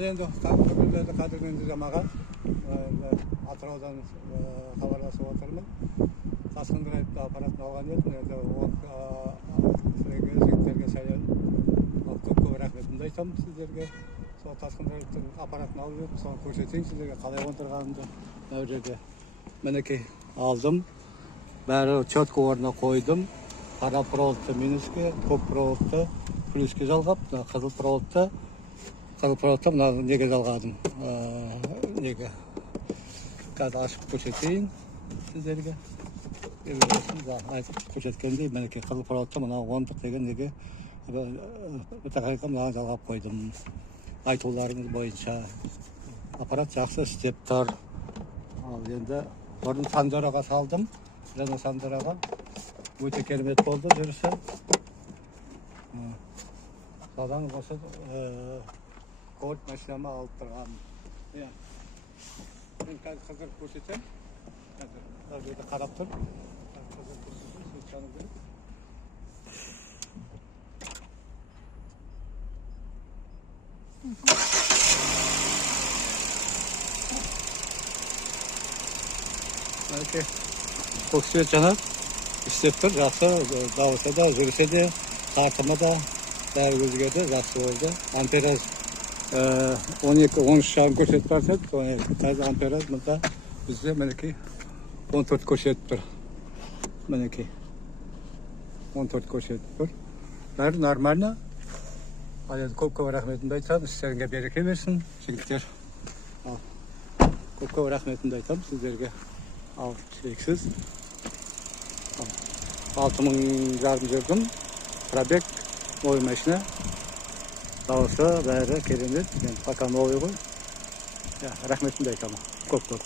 Al endi qadrli qadrmendiz amaga Атыраудан хабарласып отырмын. Тасқындар айтты аппаратты алған едім. Енді жігіттерге сәлем. Көп рахметімді айтамын сіздерге. Сол тасқындардың аппаратын алып едім. Соны көрсетейін сіздерге қалай отырғанымды. Мына жерде мінекей алдым. Бәрі четко орнына қойдым. Қара проводты минуске, көк проводты плюске жалғап, қызыл проводты мына неге жалғадым. Неге қазір ашып көрсетейін сіздерге. Айтып көрсеткендей, мінекей қызыл проводты мына 10 деген неге бітақайға мына жалғап қойдым. Айтуларыңыз бойынша аппарат жақсы істеп тұр. Ал енді бұрын Сандораға салдым. Жаңа Сандораға өте керемет болды жүрісі. Содан осы көлік машинама алып тұрғанмын. Мен қазір қызыр көрсетем. Қазір жерде қарап тұр. Қызыр көрсетем, сөз жану керек. Мінекей көк свет жанады. İşte тұр, жақсы, дауысы да, жүрісі де, тартымы да, бәрі өзгерді, жақсы болды. Ампераж 12-13 шағын көрсетіп барсады, қазір ампераж мұнда бізде мінекей 14 көрсетіп тұр. Мінекей 14 көрсетіп тұр. Бәрі нормально. Ал енді көп рахметімді айтамын, сіздерге береке берсін, жігіттер. Көп рахметімді айтамын сіздерге. Ал шексіз. 6000 жарым жүрдім. Пробег, новый машина. Дауысы бәрі керемет. Пока новый ғой. Рахметімді айтамын. Көп.